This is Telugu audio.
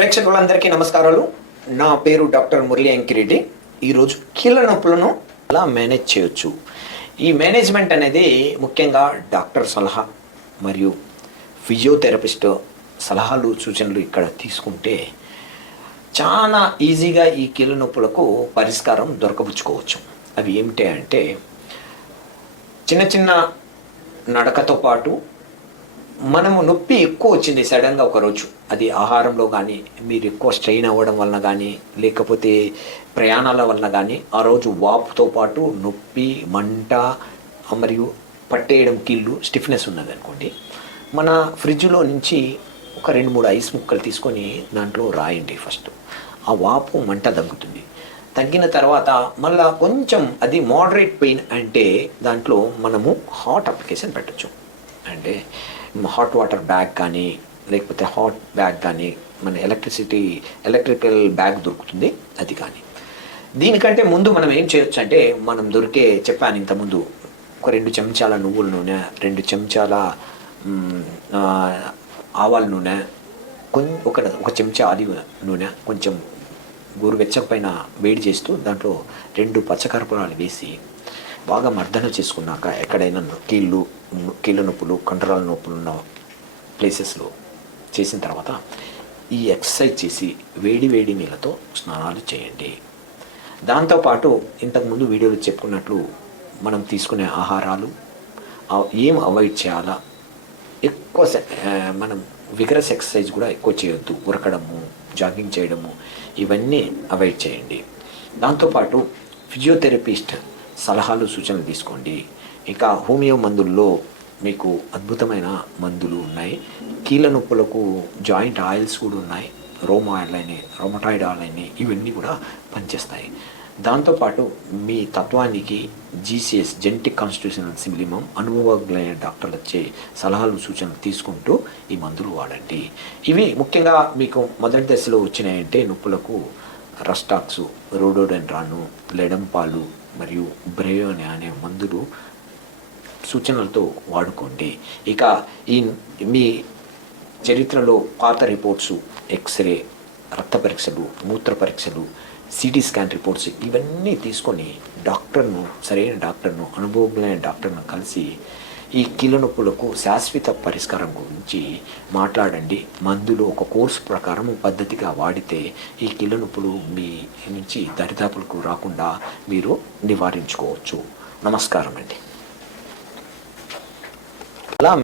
ప్రేక్షకులందరికీ నమస్కారాలు. నా పేరు డాక్టర్ మురళీ అంకిరెడ్డి. ఈరోజు కీళ్ళ నొప్పులను ఎలా మేనేజ్ చేయొచ్చు, ఈ మేనేజ్మెంట్ అనేది ముఖ్యంగా డాక్టర్ సలహా మరియు ఫిజియోథెరపిస్ట్ సలహాలు సూచనలు ఇక్కడ తీసుకుంటే చాలా ఈజీగా ఈ కీళ్ళ నొప్పులకు పరిష్కారం దొరకపుచ్చుకోవచ్చు. అవి ఏమిటి అంటే, చిన్న చిన్న నడకతో పాటు మనము నొప్పి ఎక్కువ వచ్చింది సడన్గా ఒకరోజు, అది ఆహారంలో కానీ, మీరు ఎక్కువ స్ట్రెయిన్ అవ్వడం వలన కానీ, లేకపోతే ప్రయాణాల వలన కానీ, ఆ రోజు వాపుతో పాటు నొప్పి, మంట మరియు పట్టేయడం, కీళ్ళు స్టిఫ్నెస్ ఉన్నది అనుకోండి, మన ఫ్రిడ్జ్లో నుంచి ఒక 2-3 ఐస్ ముక్కలు తీసుకొని దాంట్లో రాయండి. ఫస్ట్ ఆ వాపు మంట తగ్గుతుంది. తగ్గిన తర్వాత మళ్ళీ కొంచెం అది మోడరేట్ పెయిన్ అంటే దాంట్లో మనము హాట్ అప్లికేషన్ పెట్టచ్చు. అంటే హాట్ వాటర్ బ్యాగ్ కానీ, లేకపోతే హాట్ బ్యాగ్ కానీ, మన ఎలక్ట్రికల్ బ్యాగ్ దొరుకుతుంది, అది కానీ. దీనికంటే ముందు మనం ఏం చేయొచ్చు అంటే, మనం చెప్పాను ఇంతకుముందు, ఒక 2 చెంచాల నువ్వుల నూనె, 2 చెంచాల ఆవాల నూనె, ఒక చెంచా ఆలివ్ నూనె, కొంచెం గోరువెచ్చపైన వేడి చేస్తూ దాంట్లో 2 పచ్చకర్పూరాలు వేసి బాగా మర్దన చేసుకున్నాక, ఎక్కడైనా కీళ్ళ నొప్పులు, కండరాల నొప్పులు ఉన్న ప్లేసెస్లో చేసిన తర్వాత ఈ ఎక్సర్సైజ్ చేసి వేడి నీళ్ళతో స్నానాలు చేయండి. దాంతోపాటు ఇంతకుముందు వీడియోలో చెప్పుకున్నట్లు మనం తీసుకునే ఆహారాలు ఏం అవాయిడ్ చేయాలా, ఎక్కువ మనం విగరస్ ఎక్సర్సైజ్ కూడా ఎక్కువ చేయొద్దు. ఉరకడము, జాగింగ్ చేయడము, ఇవన్నీ అవాయిడ్ చేయండి. దాంతోపాటు ఫిజియోథెరపిస్ట్ సలహాలు సూచనలు తీసుకోండి. ఇంకా హోమియో మందుల్లో మీకు అద్భుతమైన మందులు ఉన్నాయి. కీళ్ళ నొప్పులకు జాయింట్ ఆయిల్స్ కూడా ఉన్నాయి. రోమటాయిడ్ ఆయిల్ అని, ఇవన్నీ కూడా పనిచేస్తాయి. దాంతోపాటు మీ తత్వానికి జీసీఎస్, జెనెటిక్ కాన్స్టిట్యూషనల్ సింప్లిమం, అనుభవజ్ఞులైన డాక్టర్లు వచ్చే సలహాలు సూచనలు తీసుకుంటూ ఈ మందులు వాడండి. ఇవి ముఖ్యంగా మీకు మొదటి దశలో వచ్చినాయంటే నొప్పులకు రస్టాక్సు, రోడోడెండ్రాను, లెడంపాలు మరియు బ్రేయోని అనే మందులు సూచనలతో వాడుకోండి. ఇక మీ చరిత్రలో పాత రిపోర్ట్సు, ఎక్స్రే, రక్త పరీక్షలు, మూత్ర పరీక్షలు, సిటీ స్కాన్ రిపోర్ట్స్, ఇవన్నీ తీసుకొని సరైన డాక్టర్ను, అనుభవజ్ఞులైన డాక్టర్ను కలిసి ఈ కీళ్ళ నొప్పులకు శాశ్వత పరిష్కారం గురించి మాట్లాడండి. మందులు ఒక కోర్సు ప్రకారం పద్ధతిగా వాడితే ఈ కీళ్ళ నొప్పులు మీ నుంచి దరిదాపులకు రాకుండా మీరు నివారించుకోవచ్చు. నమస్కారం అండి.